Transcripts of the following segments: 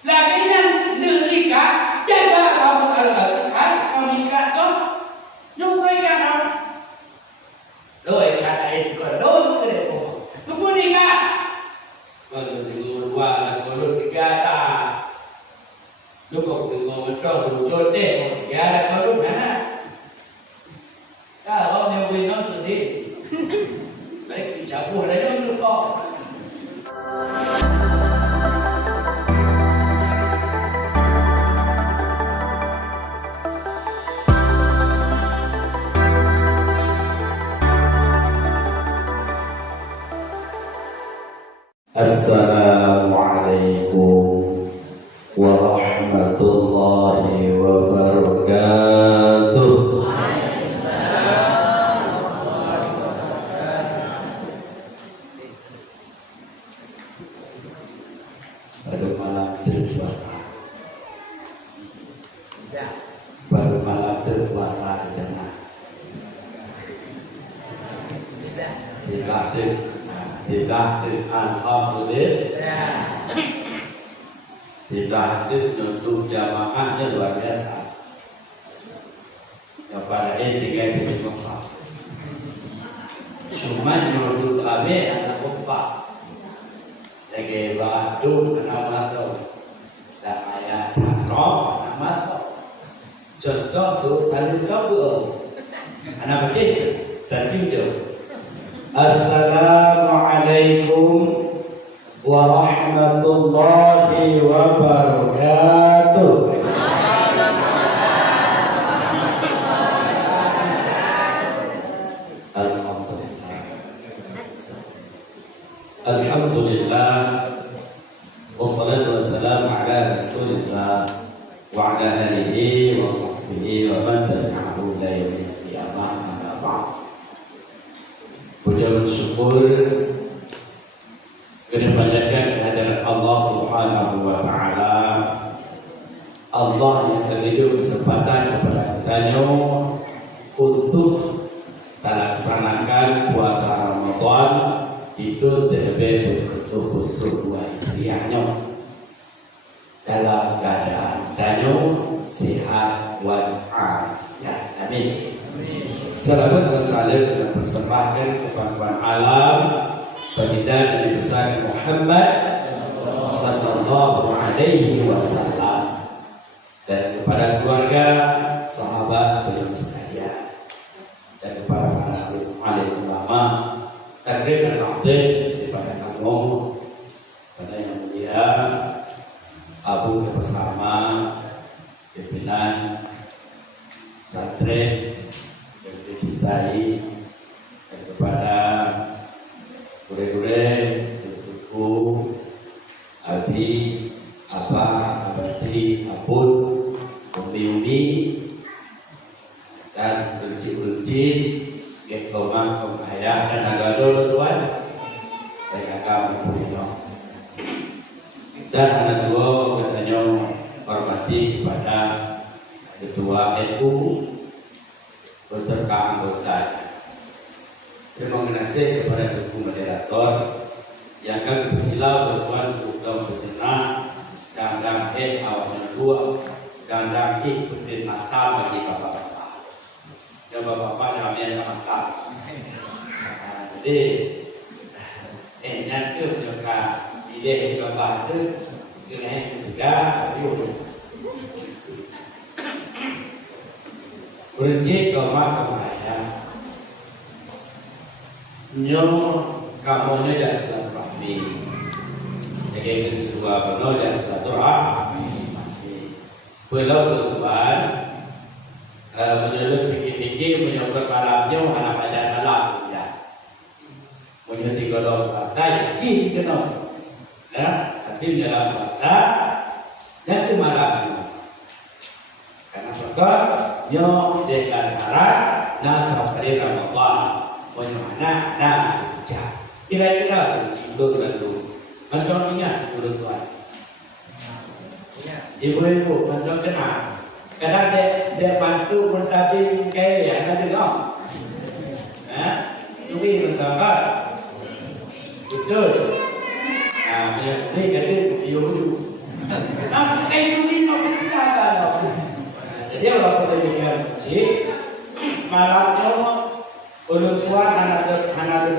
Lagi yang nikah jaga kamu al-azhar kamu nikah tuh nyusul kan rồi cả này còn đốt cái này không có đi cả mà từ qua là có đốt đi cả ta lúc còn từ ngồi mình cho đủ chốt đấy còn ra là có đốt hả ta ở bao nhiêu người nó sự đi đấy thì chả buồn đấy nó được không Assalamualaikum warahmatullahi wabarakatuh. Pada malam tersuara, pada malam tersuara jangan tidak alhamdulillah tidak untuk jamaahnya luar biasa kepada tiga itu masa cuma menurut kami ada empat lagi batu nama tu dan ayat roh nama tu contoh tu tadi kau anak kecil dan cinta. Assalamualaikum warahmatullahi wabarakatuh. Alhamdulillah wassalatu wassalamu ala rasulillah wa ala alihi wa sahbihi wa man tabi'ahu ila yaumil qiyamah. Amma ba'd. Puja bersyukur kepanjatkan kehadirat Allah Subhanahu wa taala. Allah yang memberi kesempatan kepada kita untuk melaksanakan puasa Ramadan itu terlebih betul-betul buat hidayahnya dalam keadaan kita sehat walafiat. Amin. Selamat dan salam dan persembahkan kepada alam baginda Nabi besar Muhammad sallallahu alaihi wasallam dan kepada keluarga, sahabat dan sekalian dan kepada para alim ulama, takrim dan takdim kepada kamu, pada yang mulia Abu bersama pimpinan santri dari dan kepada guru-guru, tuku, abi, abah, abadi, abun, umi-umi, dan belci-belci, gekoma, komahaya, dan agado tuan, dan kakak mumpuni. Dan anak dua katanya hormati kepada ketua NU beserta anggota. Terima kasih kepada tuku moderator yang kami bersilau bertuan untuk sejenak dan awalnya dua dan ikutin mata bagi bapak-bapak. Ya bapak-bapak kami yang mata. Jadi nanti juga ide bapak itu kena juga yuk. Berjik kemana nyom kamu dah silaturahmi. Jadi kedua benar dah silaturahmi. Belum tuan menurut fikir menyebut malamnya anak baca malam ya. Menurut tiga kata yakin kenal. Ya, tapi dalam kata dan itu malam. Karena betul yo dengan cara nasab hari Ramadan. Mana kira-kira itu lalu contohnya dulu tuan ibu-ibu contoh kenal kadang dia bantu mentadi kayak yang ada dong tapi mentaka betul ini kata ibu Nah, itu lima kata. Jadi waktu demikian uji, malamnya orang tua anak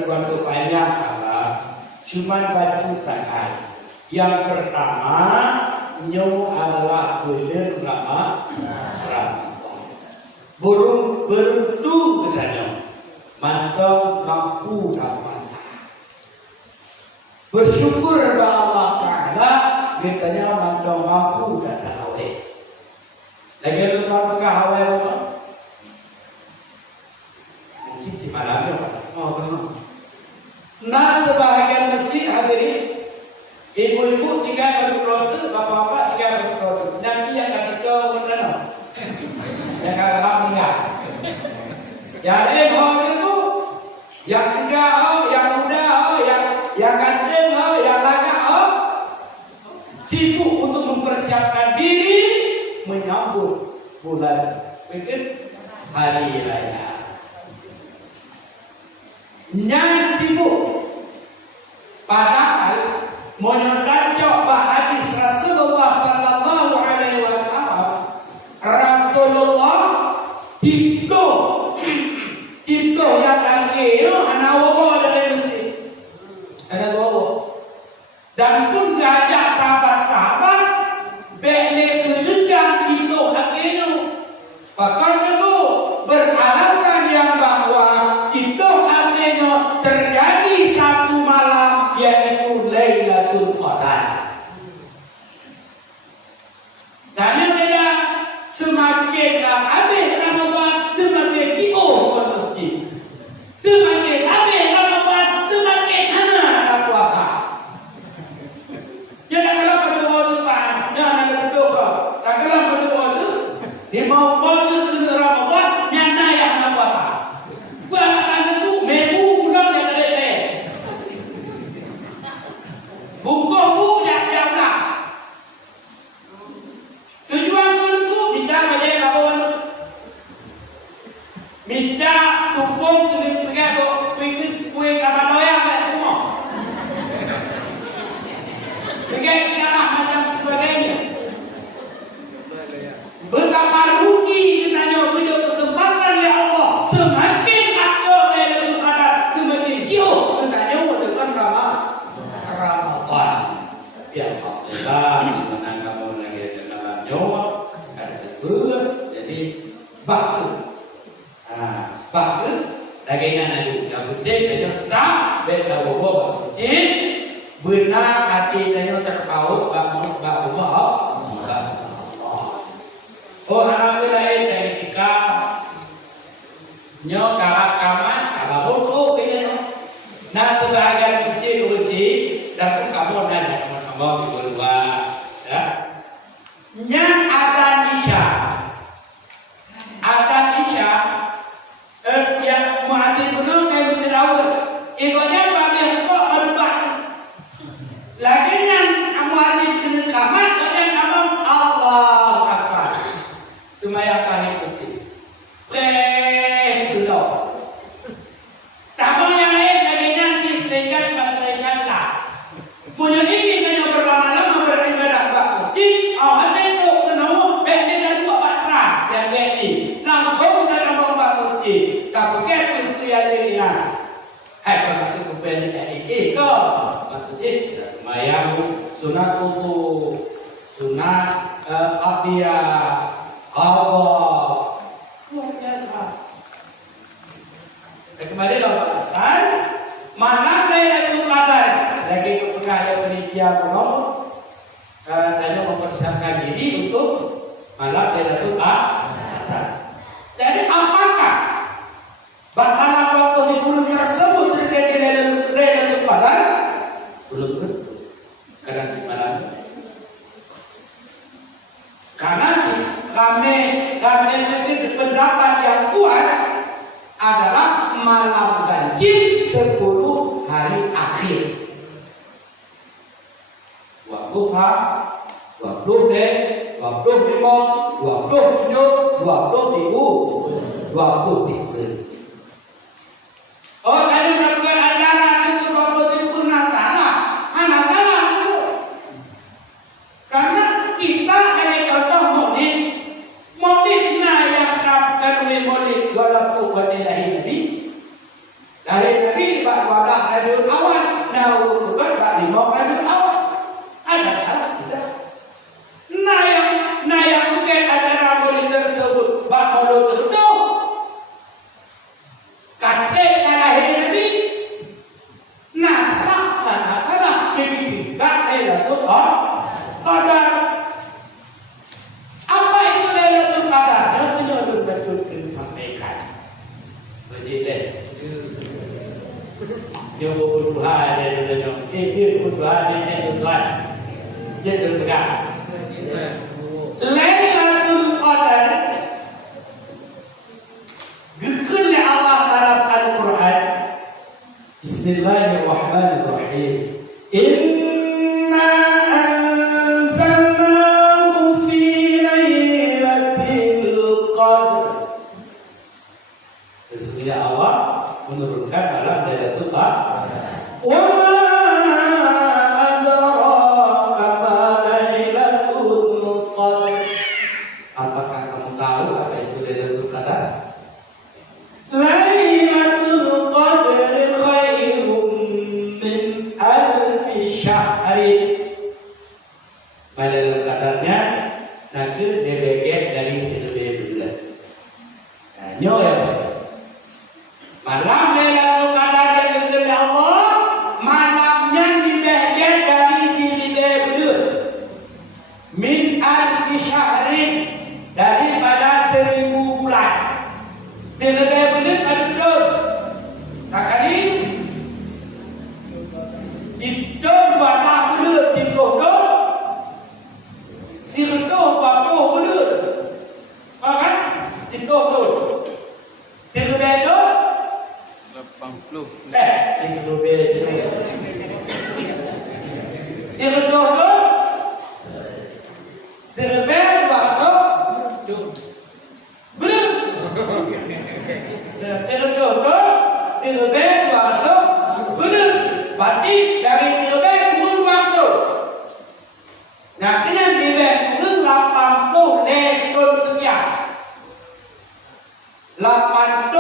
bantu banyak apa? Cuman baju tangan. Yang pertama, nyawa adalah bulan Ramadan. Burung beruntung katanya, mantap mampu dapat. Bersyukur kepada Allah Taala, katanya mantap mampu dapat hawe. Lagi lupa apakah hawe apa? Mungkin di malamnya apa? Nah, sebahagian masjid hadirin, ibu-ibu tiga berkeluarga, bapak-bapak tiga berkeluarga. Nanti yang ketiga mana? Yang kakak meninggal. Yang itu, yang tiga yang muda yang ganteng yang lagak sibuk untuk mempersiapkan diri menyambut bulan hari raya. Yang sibuk padahal menyodanjok hadis Rasulullah sallallahu alaihi wasallam. Rasulullah tiplo yang lagi anak wawo dalam masjid ada wawo dan pun diajak sahabat-sahabat beli kelengang tiplo lagi bahkan itu beralasan yang bahwa tiplo lagi terjadi satu malam yaitu Lailatul Qadar. Dan beda semakin habis Ramadan semakin dior masjid. Semakin habis Ramadan semakin hana puasa. Jangan kalau berdoa tu Pak, jangan berdoa. Tak kalau berdoa tu dia mau puasa ke Ramadan nyana yang puasa. Bukan itu memu bulan yang ada. Buku yang jauh. Tujuan itu minta aja kawan. Minta tumpuk tulis pergi kue kapan doya kat rumah. Pergi ikanah macam sebagainya. Betapa rugi kitanya punya kesempatan ya Allah. Semakin ada Lailatul Qadar semakin jauh kitanya dengan Ramadan. Ya Allah, menangkap lagi dalam nyawa ada betul. Jadi baku. Baku lagi nana yang penting dia tetap berdoa masjid benar hati dia terpaut baku oh alhamdulillah dari kita nyo kaman kamu tuh kayaknya nah sebahagian masjid uji dan kamu nanya kamu berdua ya yang ada isya yang muadzin gunung kayak begitu dawur ikutnya bagian kok berubah lagi yang muadzin kena kamar dan kamu Allah Akbar cuma yang kali pasti belum tambah yang lain lagi nanti sehingga tidak tersyata punya ingin hanya berlama-lama beribadah ke masjid awal besok kenapa beda dan dua patras yang gini nampak dalam bawah masjid kapuket itu yang dirinya kalau itu kepen jadi ke masjid mayang sunat wudu sunat abiyah Allah luar biasa kemarin alasan mana Lailatul Qadar lagi kepengaruh penitia kuno hanya mempersiapkan diri untuk malam Lailatul Qadar. Jadi apakah malam waktu di bulan tersebut terjadi Lailatul Qadar? Belum tentu. Karena di malam karena kami memiliki pendapat yang kuat adalah malam ganjil 10 hari akhir. 20, 25, 27, 23. Oh, tadi melakukan acara itu 27 nah salah itu. Karena Malam kadarnya nanti DBG dari TB bulan. Nah, nyo ya. Malam Lailatul Qadar yang dikenal Allah, malamnya dibagi dari TB bulan. Min alfi syahrin, daripada 1000 bulan. TB bulan ada berapa? Tak kali itu pada bulan di Bodoh. Si redoh bapa belut. Kan? Tidur tu. Tidur bedo 80. tidur bedo. Tidur tu. Tidur bedo bapa belut. Tidur tu. Tidur bedo bapa belut. Berarti dari tidur bedo kemudian tu. Nah, kena dibagi 80 lekon sekian. 80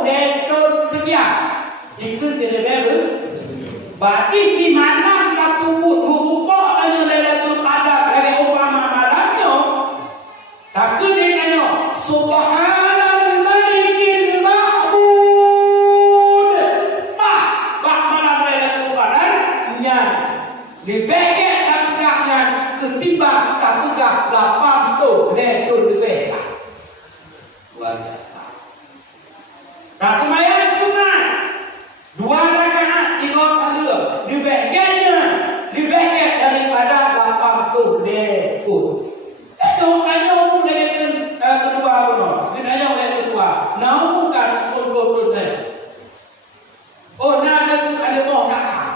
lekon sekian. Itu tidak betul. Berarti di mana nak buka hanya Lailatul Qadar dari umpama malamnya. Tak kena tanya Subhanal Malikil Ma'bud. Bak malam Lailatul Qadar nya dibagi ketimbang tak pegang 80 lekon lebih. Luar biasa. Tak kemayang sunat 2 rakaat 3 kali dibagiannya dibagi daripada 80 lekon. Itu hanya umur lekon kedua benar. Hanya lekon kedua. Nah bukan betul-betul ni. Oh nak lekon kedua nak.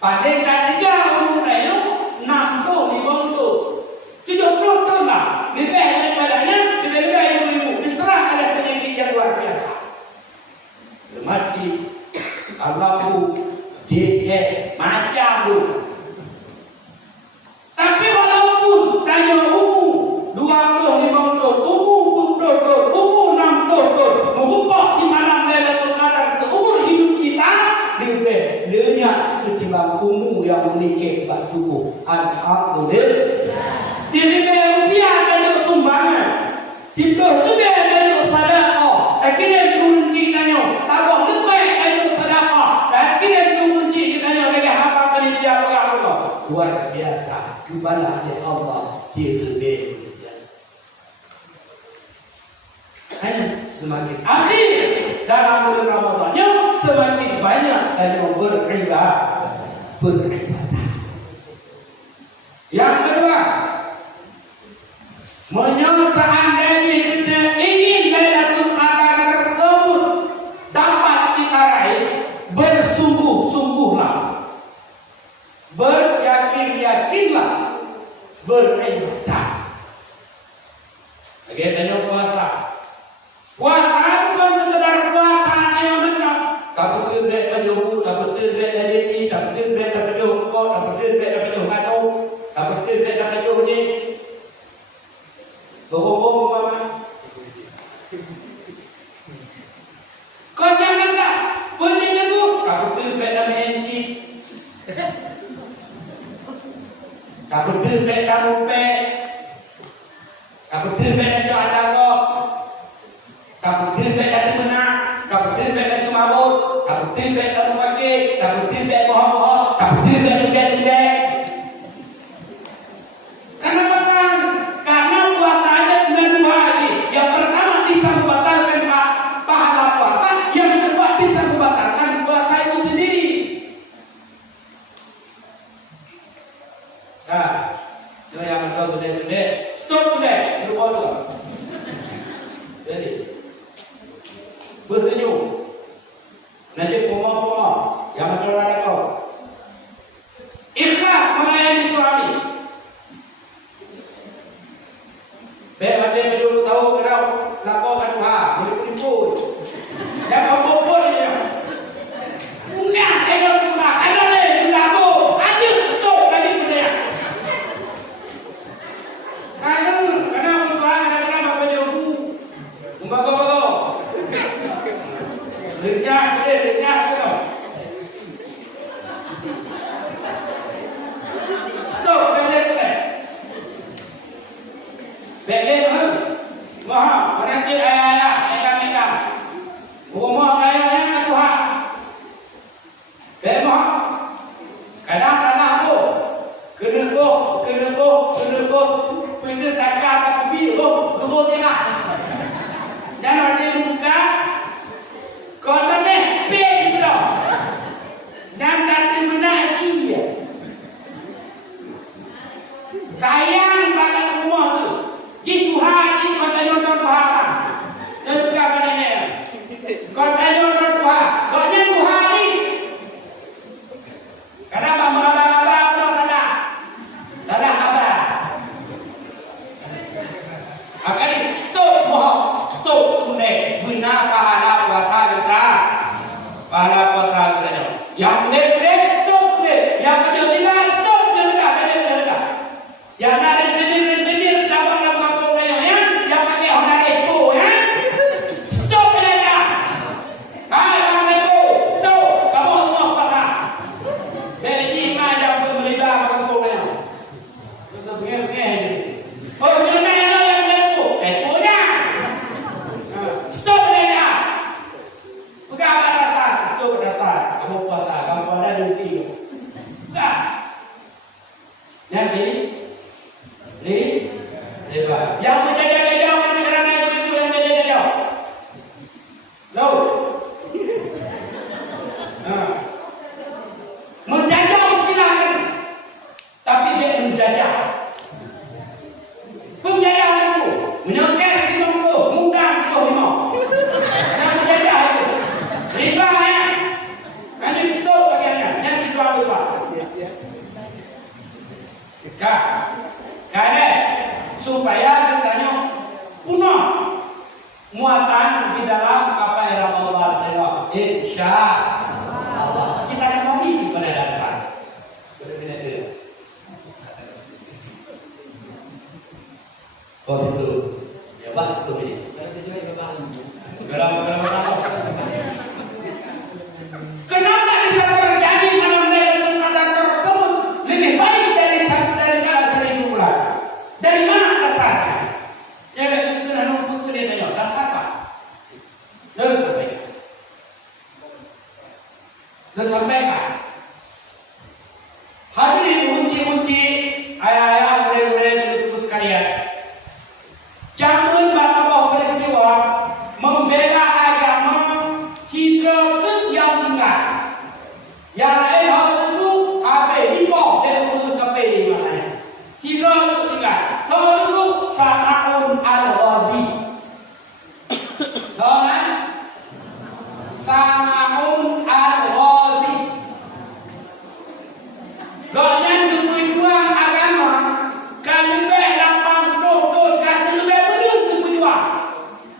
Pada ketiga umur dia 60 50 70 tahun lah. Lebih daripadanya lebih ibu-ibu diserang oleh penyakit yang luar biasa. Mati Allah dia macam tu. Tapi walaupun tanya umur 20 50 umur 20 umur 60 mengubah di malam Lailatul Qadar seumur hidup kita lebih lenyap ketimbang umur yang menikah kat tubuh. Alhamdulillah. Jadi biar ada sumbangan. Tiba tu biar ada sedekah. Akhirnya turun kitanya. Tabah lebih ada sedekah. Akhirnya turun kitanya lagi hamba kali dia Allah. Luar biasa. Kepada Allah dia lebih. Hanya semakin akhir dalam bulan Ramadannya semakin banyak yang beribadah. Yang kedua, seandainya kita ingin Lailatul Qadar tersebut dapat kita raih, bersungguh-sungguhlah, beryakin-yakinlah, beribadah. Lagi tanya puasa. Puasa bukan sekedar puasa yang macam tak betul duit baju, tak betul duit jadi, tak betul duit dapat baju kau, tak betul duit dapat baju kado, tak betul duit dapat baju ni. Bohong mama. Kau jangan tak boleh tu, tak betul duit dapat enci, tak betul duit dapat pek, tak betul duit dapat ada kau. Kabutin baik dari mana? Kabutin baik dari Cumabur, kabutin baik dari Pakir, kabutin baik bohong-bohong, kabutin baik tidak-tidak. Kenapa kan? Karena puasa ada 9 hari. Yang pertama bisa membatalkan pahala puasa, yang kedua bisa membatalkan puasa itu sendiri. Nah, itu yang betul gede-gede. Stop gede, lupa dulu. Jadi. Bersenyum. Nanti pomah-pomah yang macam ada kau. Ikhlas melayani suami. Baik ada yang tahu kalau lakukan Tuhan, boleh penipu. Jangan bodoh dia. Punya ada Tuhan, ada le laku. Ada stop tadi punya. Kalau kenapa Tuhan ada takkan aku biru, kebun tengah. Jangan ada muka. Kau mana? Pin dong. Dan kata mana dia? Sayang pada rumah tu. Di Tuhan ini kau tak nonton Tuhan. Dan bukan pada ni. Kau tak nonton Tuhan. Kau ni Tuhan ni. Kenapa mengabang-abang tu sana? Tanah apa? Akan stop mohon, stop tunai. Benar pahala puasa kita. Pahala puasa kita. Yang tunai stop tunai. Yang kerja tidak stop juga. Yang nak rendir labang-labang kau ya. Yang pakai Honda Echo ya. Stop saja. Hai Honda Echo, stop. Kamu semua puasa. Jadi macam pemerintah kau ya. Betul begini. Oh, yang Echo nya. Stop saja. Bukan dasar, stop dasar. Kamu puasa, kamu ada duty. Bukan. Yang ini lebar. Yang menjaga-jaga orang kerana itu yang menjaga-jaga. Lalu. Menjaga silakan. Tapi dia menjajah. Penjajah itu menyokes di muka, muka itu memang. Yang menjajah itu. Riba ya. Hanya stop bagiannya. Yang dijual riba. Kak. Karena supaya katanya punah muatan di dalam apa yang Allah tengok. Insya Allah kita kembali kepada dasar. Berbeda itu. Oh itu. Ya pak itu ini. Kenapa bisa terjadi dalam kata tersebut lebih baik dari seribu bulan? Dari mana dasarnya? Ya betul kena nunggu dia tanya dasar apa? Lalu sampaikan. Lalu sampaikan. Hadirin kunci-kunci ayah-ayah murid-murid dan ibu sekalian. Jangan batal peristiwa membela agama hingga ke yang tinggal. Yang hal itu apa di bawah dan ke di mana? Hingga ke tinggal. Kalau itu Sa'un al-Ghazi. Tahu kan? Sa'un al-Ghazi. Gaknya berjuang agama. Kalau lebih 80 kata lebih belum berjuang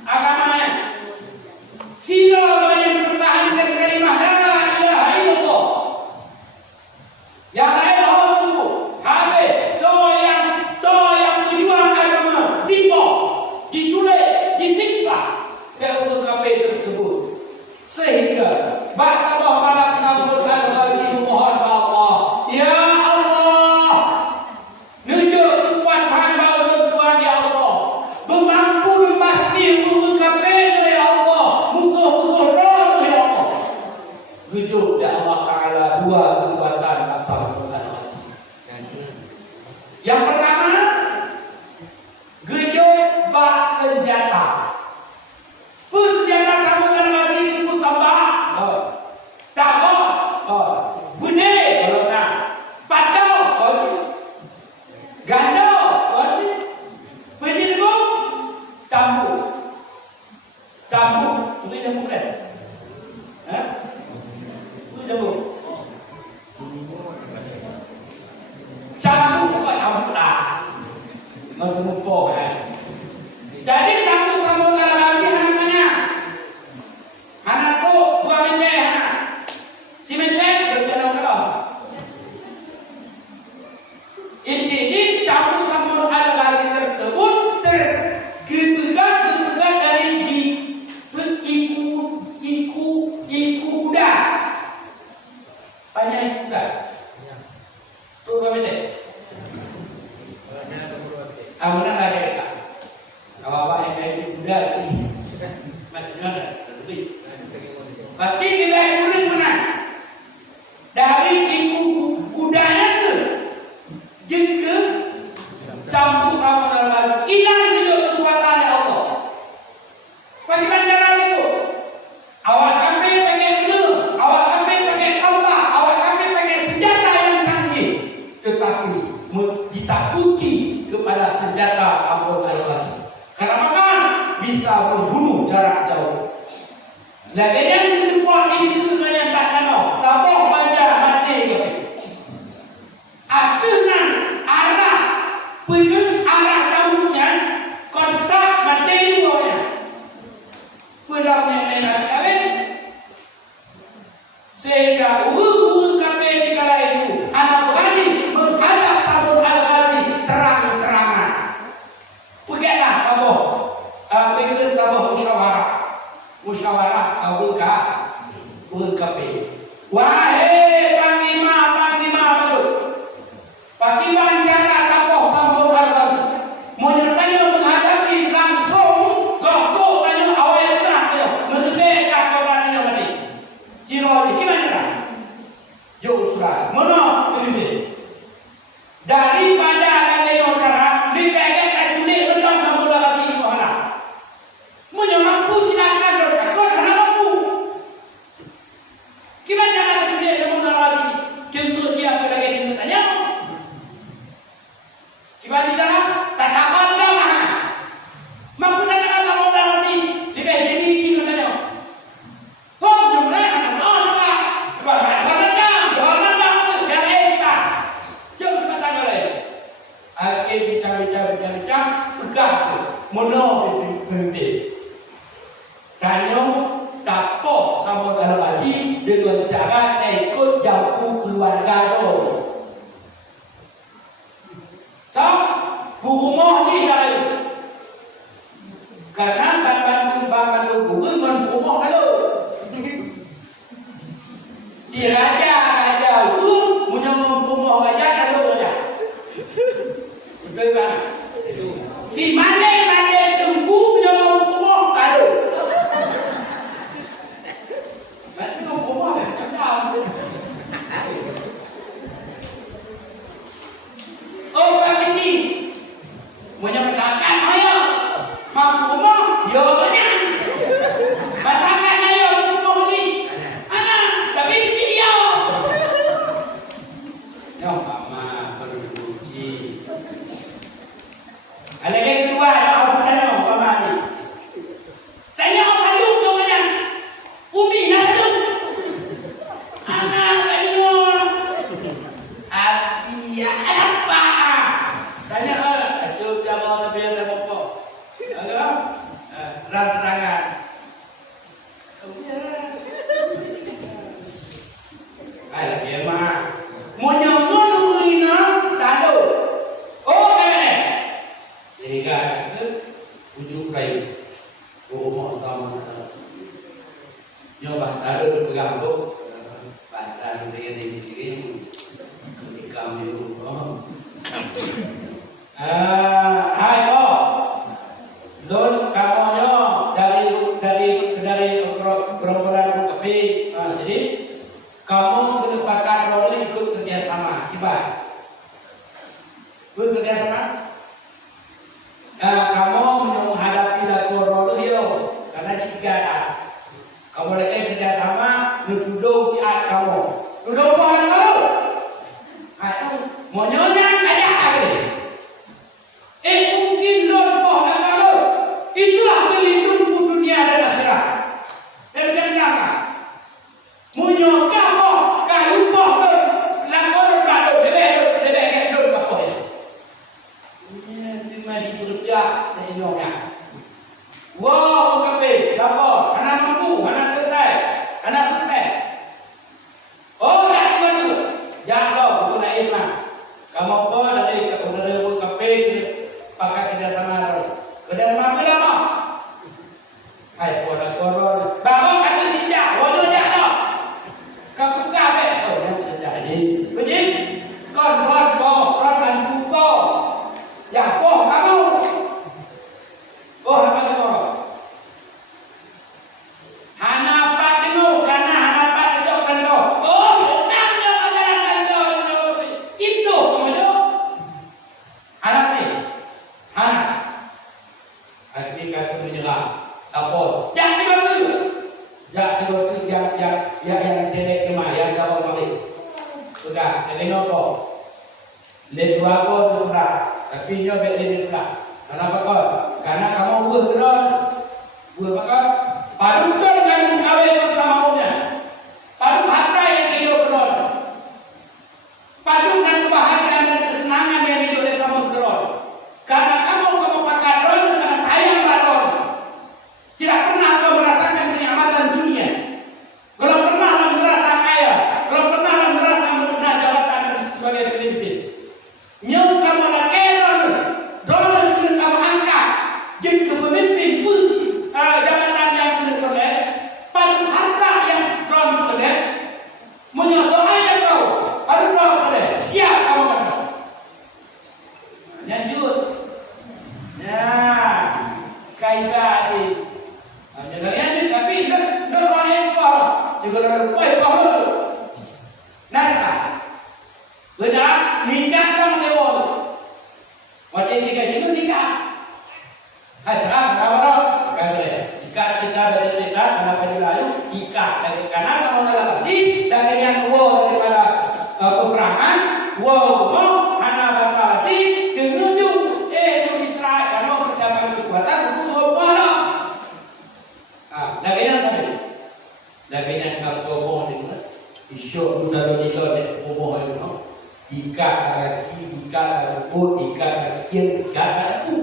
agamanya. Sila yang pertahankan kalimah la ilaha illallah. Yang lain orang itu habis yang berjuang agama diculik, disiksa dan untuk kafir tersebut. Sehingga Allah malam sambut al-Ghazi mohon Allah. Ya Allah, nunjuk kekuatan bau Tuhan ya Allah. Memampu pasti musuh kafir ya Allah. Musuh-musuh roh ya Allah. Nunjuk ya Allah Ta'ala dua kekuatan sambut al-Ghazi. Yang pertama, gejot bak senjata. Senjata sambut al-Ghazi itu tambah. Tahu. Bunyi kalau nak. Patau. Ganda. Penyidik. Cambuk. Itu cambuk kan? Itu cambuk. Cambuk bukan cambuk lah. Mengumpul kan? Jadi cambuk sambut al-Ghazi anak-anaknya. Anakku buah menteh anak. Si menteh berjalan belakang. Ini cambuk sambut al-Ghazi tersebut tergepegat dari iku kuda. Banyak kuda. Tu buah menteh. Mana lagi tak? Awak yang kayak kuda ini. Mana? Lebih. Berarti kita kuring mana? Dari iku kudanya ke jengke campur sama dalam ditakuti kepada senjata Abu Al-Ghazali. Karena makan bisa membunuh jarak jauh. Lagi yang diterbuat ini tu yang tak kenal. Tabok banjar mati ke. Akhirnya arah pengen arah jauhnya kontak mati dia. Pulau yang lain kawin. Sehingga kami di kala itu anak berani menghadap Abu Al-Ghazali terang-terangan. Pergilah kamu, bikin kamu musyawarah kamu berkapi. Wahai panglima baru, pakiban jarak kamu Abu Al-Ghazali menyertanya menghadapi langsung gokok banyak awal nak dia merdeka kawan dia tadi. Jiro gimana? Yo surat. Mana ini? Daripada yang cara dipegang kaculik benda kamu dah lagi di mana? Mampu silakan dokter. Kau kenapa mampu? Gimana kaculik kamu dah lagi? Jemput dia apa lagi jemput tanya? Gimana cara? Tak dapat dah mana? Mampu tak dapat kamu dah lagi dipegang ini katanya. Oh jumlah anak Allah. Kau bincang-bincang pegah mono pimpin. Tanya tapok Abu Al-Ghazali dengan cara ikut jauh keluarga tu. Rumah ni dah. Karena bang rumah dulu. Dia raja punya rumah raja dulu aja. Betul. Si mana tunggu punya rumah baru. Macam rumah macam. Oh pagi menyebutkan ayo mampu rumah yo tanya. Bacakan ayo rumah ni. Anak tapi kecil yo. Yo mama berpuji. Ada yang kedua, apa tanya mama ni? Tanya apa tu namanya? Umi nak tu. Anak radio. Abia apa? Tanya acuh jamaah nabi ada apa? Agak terang-terangan. Ayo dia mah. Monyo ina tado. Oh kan. Sehingga ujuk baik. Oh sama. Nyoba tado pegang tu. Badan dia diri ketika minum. Ayo. Don kamunya dari gerombolan kopi. Jadi kamu kedapatan role ikut kerjasama. Kibat. Bekerjasama. Kamu menghadapi lagu role yo. Karena jika kamu lagi kerjasama, duduk di atas kamu. Duduk pohon kamu. Ayo, monyonya ada hari. Mungkin loh kamu. Itulah pelindungku dunia dan akhirat. Terjadi munyo kamu kayu boh lakon bado debe dol kapo ini mari kerja nyonya wow kape dapo anak mampu anak selesai oh dah tu jangan bukan ilmu kamu apa dari kape pakai kerjasama berapa hai pada koror bawa kata tidak walau jangan kamu kabe oh yang terjadi begini kon bantu ko ya ko kamu oh apa itu hana pat dengo karena hana pat cok kando oh namanya padaran kando indo kamu lawan berat. Tapi dia beda berat. Kenapa kau? Karena kamu buah berat. Buah apa? Padukan yang kawin bersamamu. Padu harta yang dia berat. Padukan kebahagiaan dan kesenangan yang hidup bersama berat. Karena kamu pakai berat dengan sayang berat. Tidak pernah kau merasakan kenikmatan dunia. Kalau pernah merasa kaya, kalau pernah merasa mempunyai jabatan sebagai pemimpin, nyau kamu nak kaya dolar kena kamu angkat jadi pemimpin pun jabatan yang kena boleh, pada harta yang ron boleh, menyodohnya kau, harus ron boleh, siap kamu mana? Lanjut, nah kaidah ini. Jangan ni, tapi dah orang apa? Juga dah lupa apa dulu. Naca, berjalan nikah kan dewa. Macam nikah juga nikah. Acara apa? Kaya sikat kita dari cerita pada lalu nikah dari karena sama dalam kasih dari yang wow daripada peperangan wow anak bahasa kasih dengan tu Israel karena persiapan kekuatan untuk apa? Lagyan tadi. Lagyan ka bobo din. Isyo duda do dito de bobo no. Ika kaki, ika kaku, ika kakir, ika kaku.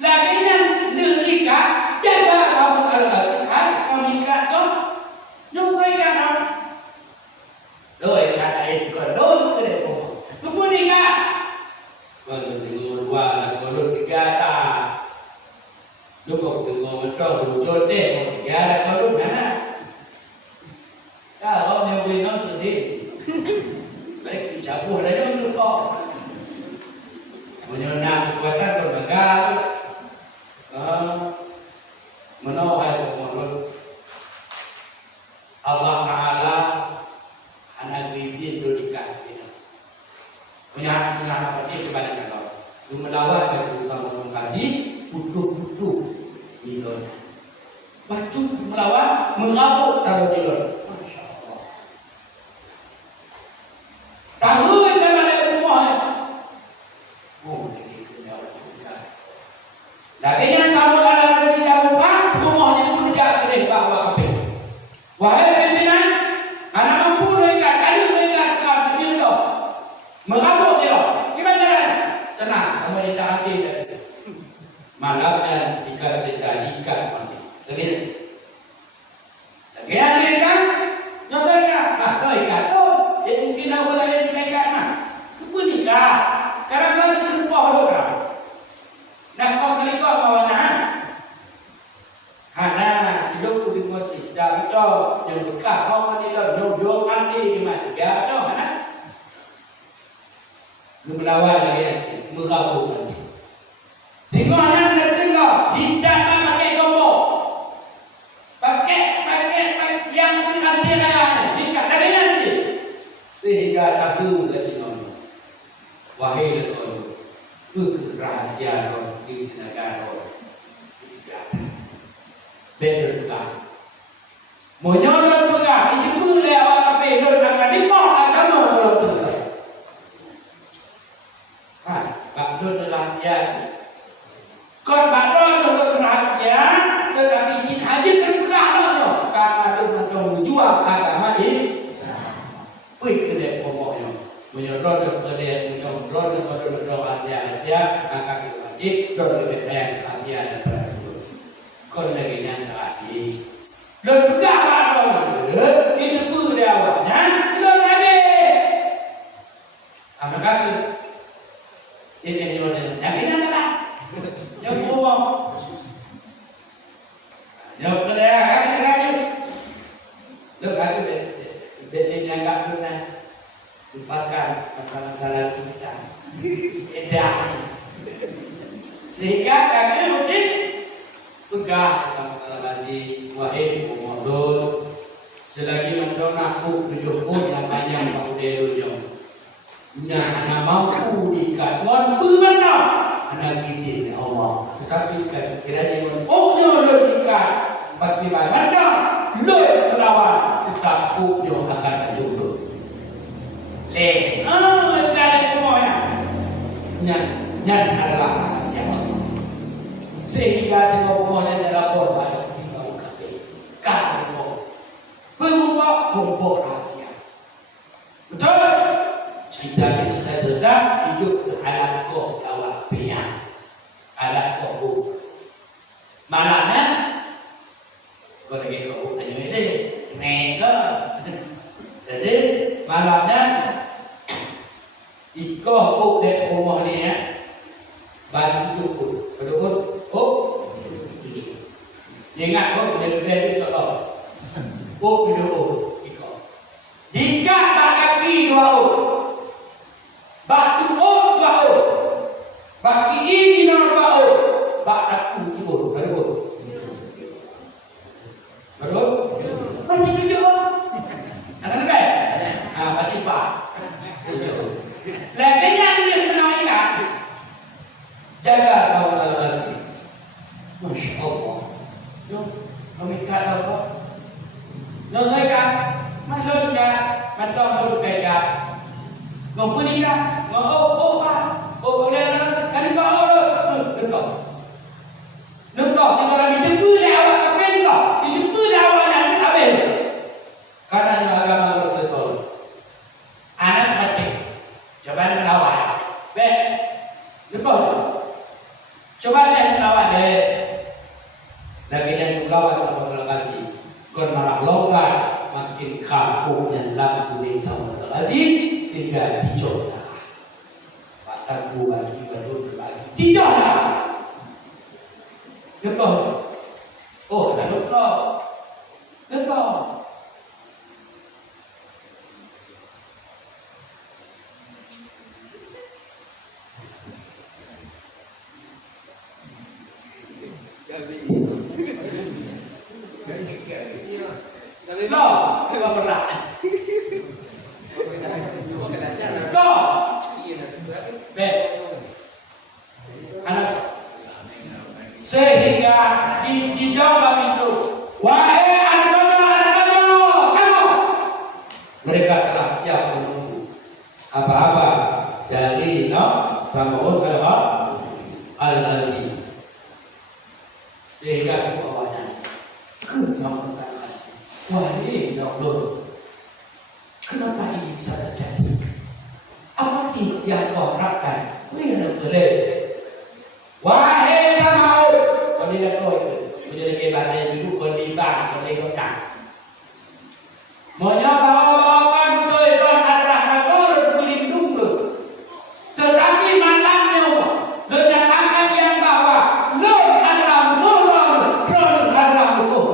Lagyan lilika jaga kamu alasihan kami ka to. Yung soy ka na. Doi ka na it ko don kede bobo. Tupuni ka. Kalau dengar wala kalau digata lúc học từ ngồi mình cho từ cho để một gia đã có lúc nè các ông nêu viên nó sự đi lấy chả buồn đấy nó lúc có mà nhiều năm qua các rồi mà ga mà nó hay một luôn Allah Taala anak bibir dolikan punya apa sih kebanyakan orang lu melawan ke sama kasih butuh dilon. Baju melawan mengabuk taruh dilon. Masya Allah. Tahu kan ada rumah. Oh, ini punya orang. Laganya sama ada kasih jauh pak rumahnya pun tidak boleh bawa kafe. Wahai pimpinan, anak mampu mereka, kali mereka kau dilon. Mengabuk dilon. Gimana? Tenang, kamu tidak hati. Malapnya jika terjadi ikan mati. Lagi ni kan? Contohnya, tahu ikan tu, mungkin awak lain ikan mah. Kepun ikan, karena lagi terlupa orang. Nak kau kali kau bawa Hana hidup di masjid, dah itu yang dekat kau mati dah, jauh mandi di masjid, ya tu mana? Melawan lagi, mengabuk mandi. Tengok anak dan tengok, tidak pakai tombol, pakai yang berhati-hati, tidak ada nanti, sehingga tahu lagi orang. Wahai orang, rahasia orang di negara orang, benar. Menyorot pegang, ini boleh awak benar akan dibawa agama kalau selesai. Pak Dor rahasia. Kon badon untuk rahasia, tetapi jin haji terbelah loh, karena itu macam jual agama Islam. Wih kedai pokoknya, menyorot kedai, menyorot rahasia, angkat ke masjid, dorong ke rahasia dan peraturan. Kon lagi yang tadi, lo juga badon, itu pun dia awalnya, lo lagi. Apa kata? Ini nyonya, tapi nak. Yang buang, yang kedua kan, lepas itu betul yang tak pernah lupakan masalah-masalah kita, edah, sehingga kami mungkin pegang sama lagi wahid umur selagi mendonak tujuh pun yang banyak kamu delunya, yang hanya mampu ikat, mampu mana? Anak ini Allah, tetapi sekiranya mengumpulnya logika bagaimana lo melawan tetap punya akan jodoh. Le, Nyan adalah rahasia Allah. Sehingga di bawahnya adalah bawah di bawah kaki. Kalau pembawa rahasia. Betul. Cerita hidup alat kau jawab pian. Alat kau malahnya kau lagi kau tanya ini mereka. Jadi malahnya ikoh kau dari rumah ni ya. Bantu cukup, betul? Oh, cukup. Ingat kau dari contoh. Oh, video ikoh. Jika tak kaki dua batu dua baki ini dua bak aku cukup, betul? Betul? Masih cukup. Ada tak? Baki pak. Lagi yang dia kenaikan. Jaga sahabat al-Ghazi. Masya Allah. Jom, kami kata apa? Nolaikan, maksudnya, macam berbeda. Ngomongkan, boleh kan kau Nembak, kalau lagi jemput dia awak kepin kau. Dijemput dia awak nanti habis. Karena agama betul. Anak mati. Coba melawan. Baik. Betul. Coba dia melawan dia. Lagi dia melawan sama Al-Ghazi. Kau malah longgar makin kampung dan lampuin sama Al-Ghazi sehingga dicoba. Pataku bagi betul berbagi. Tidak. Betul. Oh, dah betul. Betul. No, kita berat. No. Baik. Anak. Sehingga di dalam itu, wahai anak-anak, kamu, mereka telah siap menunggu apa-apa dari Samaun al-Ghazi. Sehingga dibawanya ke Samaun al-Ghazi. Wahai Allah, kenapa ini bisa terjadi? Apa sih yang kau harapkan? Ini boleh. Wahai Samaun, kau tidak tahu itu. Menjadi kebahagiaan dulu kau dibang, kau dikotak. Menyabawakan betul Tuhan adalah nakor pelindung lu. Tetapi malamnya ledakan yang bawa lu adalah nurul, nurul adalah nurul.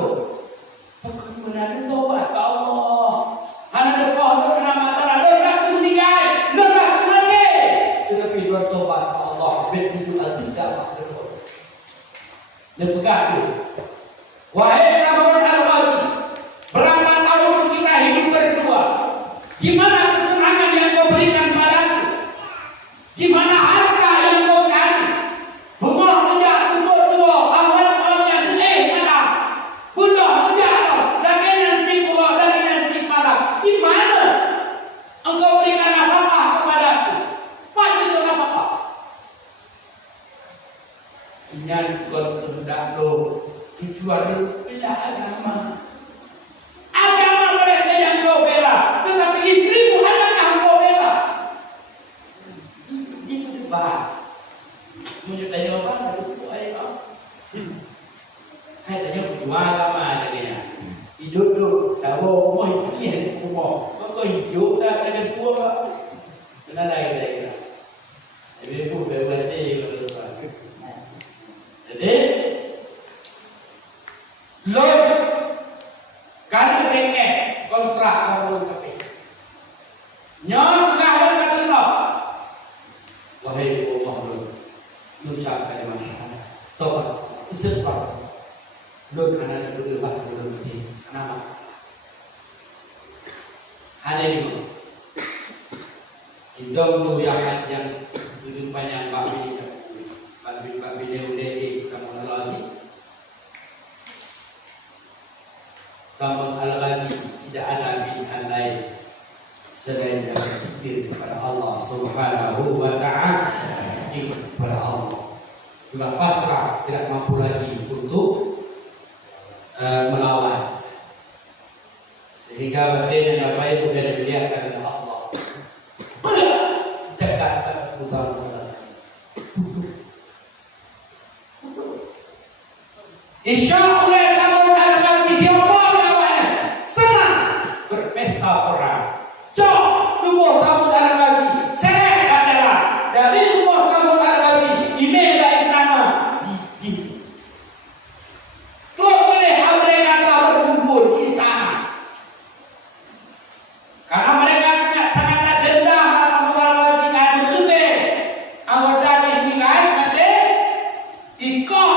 Kemudian tobat Allah. Hanya depan nama tara ledak kunigai, ledak kunai. Tetapi dua tobat Allah begitu tidak betul. Lepukah tu. Wahai Samaun al-Ghazi, berapa tahun kita hidup berdua? Gimana kesenangan yang kau berikan padaku? Gimana harta yang kau cari? Bunga menjak tubuh dua, awal awalnya mana? Budak menjak lagi nanti buah, lagi nanti malam. Gimana engkau berikan nafkah kepadaku? Pasti itu nafkah. Ingat kau hendak lo tujuan lo bela agama. Agama mereka yang kau bela, tetapi istrimu adakah kau bela? Itu bah. Mungkin tanya apa? Itu ayat. Hai tanya dua agama jadinya. Hidup tu, tahu mau hidup kumo. Kau hidup dah dengan kumo. Benar lagi. Jadi pun berarti jadi loan kali bengkel kontrak baru kafe. Nyon enggak ada kata sah. Wahai Allah, ucapkan masyarakat. Tobat, istighfar. Loan anak berdua belum di kenapa? Ada ini. Indom tu yang tujuh panjang babi dia udah di Samaun al-Ghazi. Samaun al-Ghazi tidak ada pilihan lain selain berzikir kepada Allah Subhanahu wa ta'ala. juga pasrah, tidak mampu lagi untuk melawan. Sehingga batin yang baik sudah dimuliakan oleh Allah. Jaga keputusan Allah. Insya Allah kamu al-Ghazi dia apa senang berpesta perang. Cok tubuh Samud al-Ghazi seret adalah dari tubuh Samud al-Ghazi ini adalah istana di keluar mereka telah berkumpul di istana karena mereka sangat dendam Samud al-Ghazi kan berkete anggota ini kan kata ikut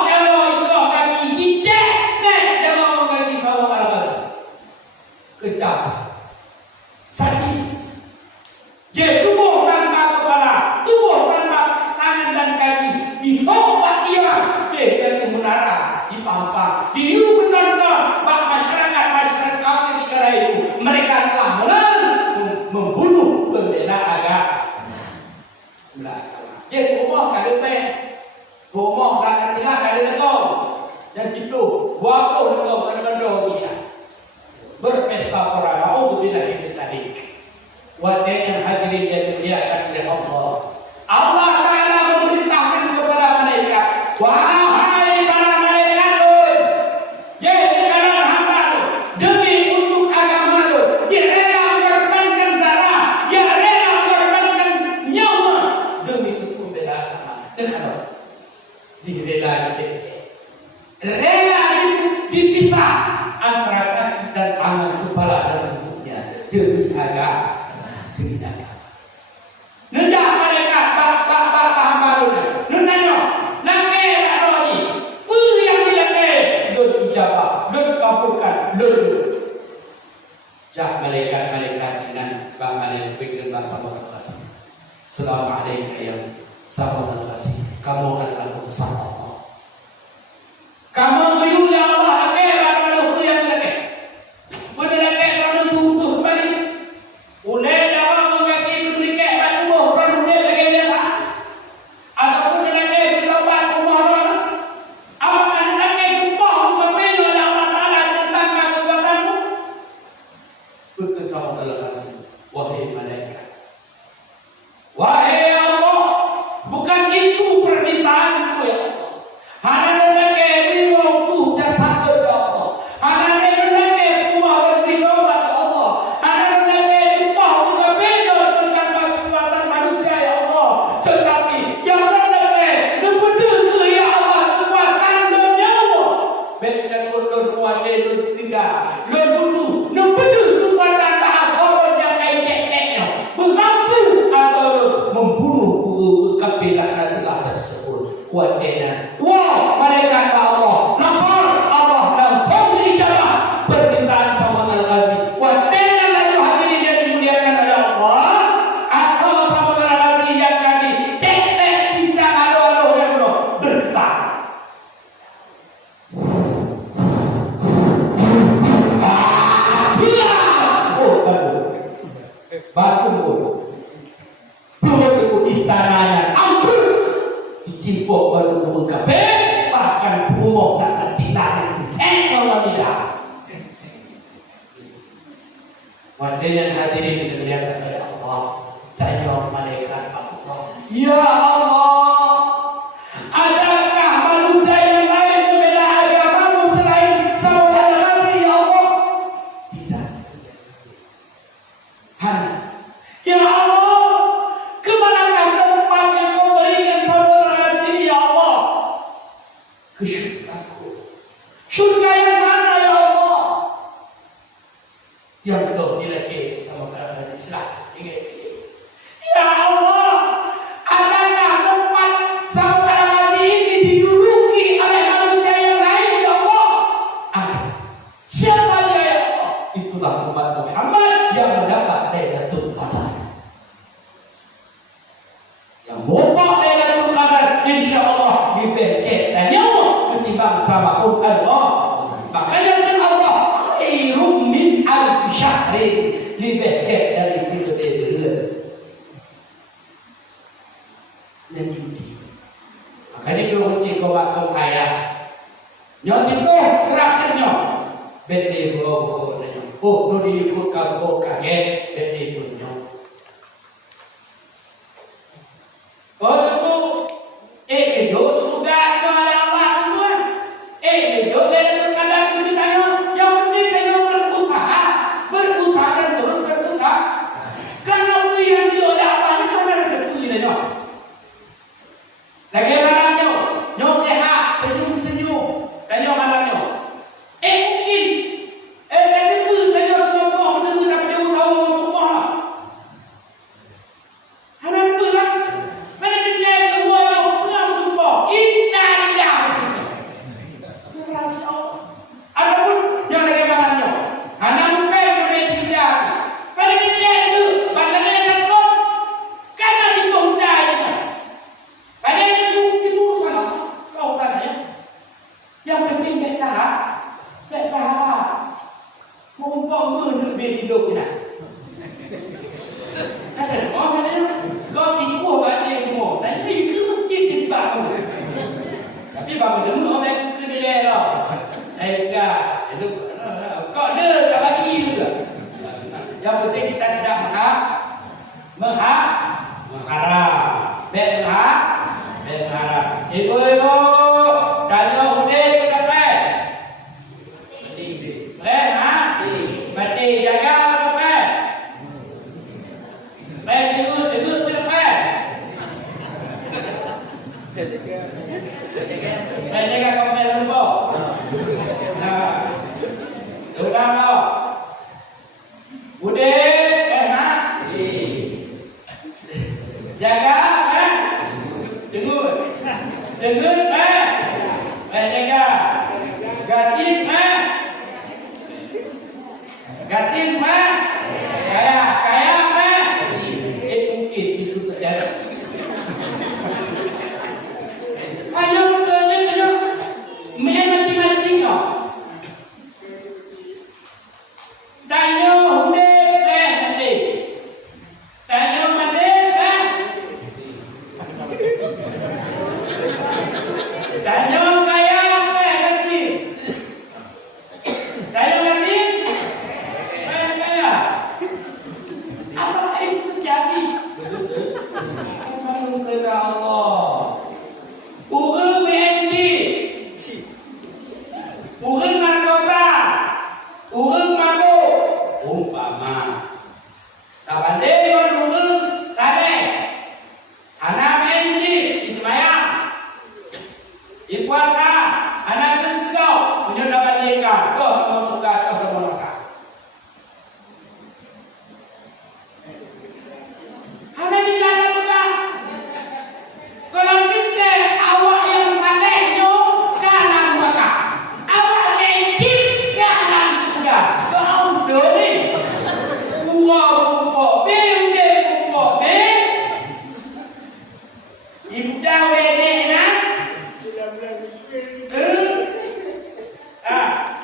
kaki kita nek jangan bagi Samud al-Ghazi kejam sadis. Dia tubuh tanpa kepala, tubuh tanpa tangan dan kaki, dihompak dia, dia menara, dipampang, diubah masyarakat kafir di kala itu. Mereka telah membunuh pembela agama. Dia rumah kada teh, rumah rakyat tengah kada negau, dan itu buat negau kada negau dia berpesta perang. Alhamdulillah ini tadi. Wadai yang hadirin yang dimuliakan oleh Allah. Allah Ta'ala memerintahkan kepada mereka, wahai para malaikat, jadi kalian hamba demi untuk agama lu, dia rela mengorbankan darah, dia rela mengorbankan nyawa demi untuk membela agama. Dengar, direla rela dipisah antara kaki dan tangan, kepala dan tubuhnya demi agama. Nendak mereka bak baru nenanyo laki aroni puri yang dilake lu dijawab lu kabulkan lu jak malaikat dengan bang malaikat pikir bahasa bahasa Assalamualaikum ya sahabat kasih kamu adalah utusan Allah kamu tuyul ya Allah laki aroni puri yang dilake puri laki aroni butuh kembali ulai wahai Allah, bukan itu permintaanku ya Allah. Hanya lelaki waktu jasad ya Allah. Hanya lelaki rumah bertidobat ya Allah. Hanya lelaki rumah juga beda tanpa kekuatan manusia ya Allah. Tetapi yang lelaki betul ya Allah kekuatan dan nyawa. Beda dengan rumah dia tiga. Lalu betul kekuatan tak apa yang kaitnya. Mampu atau membunuh kabilah telah tersebut. Kuatnya, wah malaikat Allah, lapor Allah dan memberi jawab permintaan Samud al-Ghazi. Kuatnya lalu hadirin yang dimuliakan oleh Allah, atau Samud al-Ghazi yang tadi tek cinta Allah yang bergetar. Batu dulu istananya ambruk dicimpok baru mengkape bahkan rumah tak tertilang kalau tidak wadai yang hadirin dimuliakan oleh Allah tanya malaikat Allah ya Allah adakah manusia yang lain membela agamamu selain Samud al-Ghazi ya Allah tidak hanya ya Allah, kemanakah tempat yang kau berikan Samud al-Ghazi ini ya Allah? Ke syurgaku. Syurga yang mana ya Allah? Yang kau dilaki Samud al-Ghazi Islam. Ya Allah, adakah tempat Samud al-Ghazi ini diduduki oleh manusia yang lain ya Allah? Ada. Siapa dia ya Allah? Itulah umat Muhammad yang mendapat Lailatul Qadar. Yang mutlak Lailatul Qadar insyaallah diberikan dan nyawa ketimbang Samud Allah. Makanya kan Allah khairum min alf syahrin diberikan dari 3 bulan. Dan ini makanya kalau kau bakal kaya. Nyo tipu terakhirnya. Bete bro nyo. Oh, no diikut kau kaget bete punyo. Oh, itu sudah itu oleh Allah semua. Itu dari kadar itu tanya. Yang penting tanya berusaha dan terus berusaha. Karena yang itu oleh Allah itu kan ada puji tanya. Lagi malamnya, nyo sehat, senyum, tanya malamnya. Mungkin, tadi pun tanya semua betul tak ada usaha semua. Ada pun kan? Mana dia semua yang pernah berjumpa. Inna lillahi. Rahasia Allah. Ada pun yang lagi malamnya. Anak sampai tidak. Pada dia itu, pada dia takut. Karena itu udahnya. Pada itu urusan apa? Kau tanya. Yang penting bertahan. Mumpung menurut hidup kita. Ada orang yang kau tipu pada yang semua. Tapi itu mesti tiba. Tapi bapa dulu orang yang kedai lah. Enggak, itu kau dia tak bagi juga. Yang penting kita tidak mengharap. Berharap. Ibu-ibu, tanya udah kenapa? Mati jaga kenapa? Dengut kenapa? Jaga kamera lupa. Nah, udah lo. Udah, jaga, dengut, jaga, gatin, kaya, mungkin itu terjadi. Ayo, mati kau. Tanya mati. Tanya mati, Tanya kaya, ganti. Tanya ganti. Kaya. Apa itu terjadi? Malu kepada Allah. Urang BNG, urang narkoba, urang mabuk, umpama. Tak pandai dengan urang tadi. Anak BNG itu maya. Ipuaka, anak tentu punya dapat nikah. Kau mau suka atau mau nakal? Anak nikah tak nikah. Kalau kita awak yang salehnya kalah maka awak leceh kalah juga. Kau doni. Buat ibu dah wedek nak.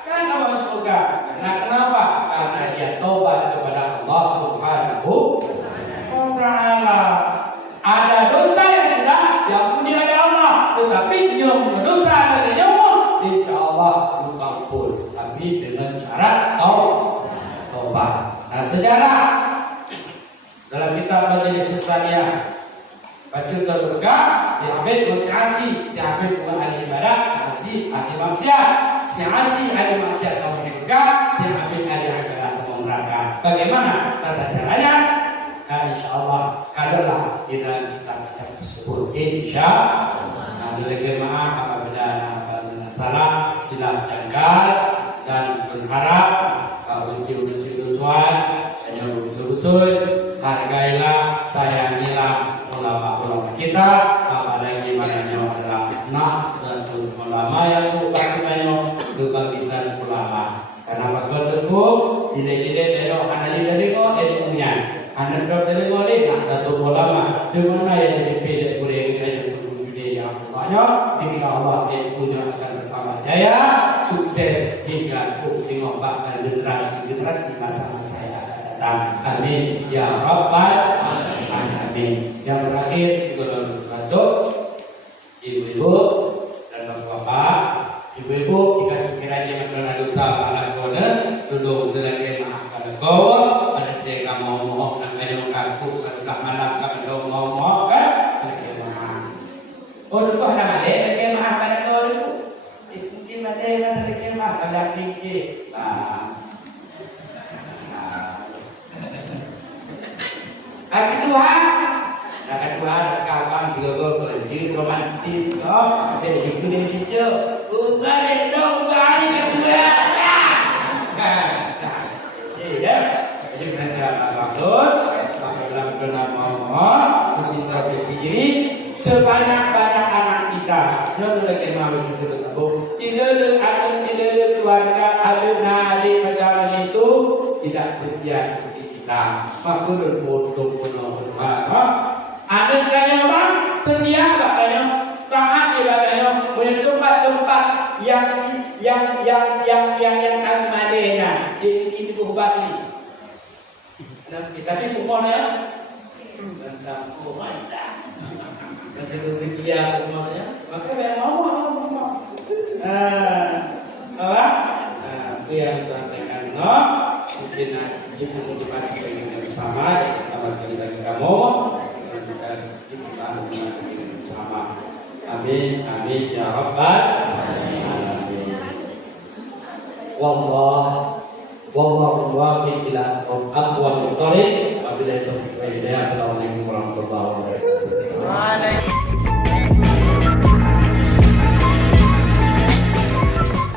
Kan kamu suka. Nah kenapa? Karena dia taubat kepada Allah Subhanahu wa Ta'ala. Ada dosa yang tidak diampuni oleh Allah, tetapi dia punya dosa dari Allah, insya Allah diampun. Tapi dengan syarat taubat. Nah sejarah dalam kitab Majelis Sesania Bacul Terbuka diambil konsiasi, diambil bukan ahli ibadat, siasi ahli maksiat, siasi ahli maksiat kamu surga, siasi ahli ibadat kamu neraka. Bagaimana tata caranya? Nah, insya Allah kadarlah di dalam kitab tersebut. Insya Allah. Lagi maaf apabila ada salah silap janggal dan berharap betul-betul Tuhan hanya betul-betul hargailah, sayangilah ulama-ulama kita, apalagi mananya adalah anak dan ulama yang bukan kebangkitan ulama. Karena bakal tentu ide-ide tengok analisa tengok ilmunya. Anak dokter boleh nak satu ulama di mana yang dipilih boleh kita jadi yang banyak. Insyaallah ilmunya akan bertambah jaya, sukses hingga tengok bahkan generasi masa-masa yang akan datang. Amin ya rabbal alamin. Yang terakhir juga batuk ibu-ibu ibu-ibu jika sekiranya mengenai dosa palakona duduk lagi maafkan kau ada tega mau nak ayam kaku tak malam kau mau kan lagi maaf oh tu ada lagi maaf pada kau tu mungkin ada lagi maaf pada kiki kedua kawan juga berjin romantis jadi ikutin cucu bukan dong kali kedua ya jadi mereka maksud dalam nama kesinta sendiri sebanyak-banyak anak kita jangan lagi mau itu tidak ada keluarga ada nadi macam itu tidak setia seperti kita makhluk foto ada katanya orang setia katanya taat ibadahnya punya tempat-tempat yang madena ini berbagi dan kita di umurnya tentang umurnya dan kecil umurnya maka dia mau apa itu yang disampaikan mungkin ibu motivasi bagi kita bersama sama sekali bagi kamu bisa kita bersama amin amin ya rabbal alamin wallahu muwaffiq ila aqwamit thoriq wabillahi taufiq wal hidayah assalamualaikum warahmatullahi wabarakatuh.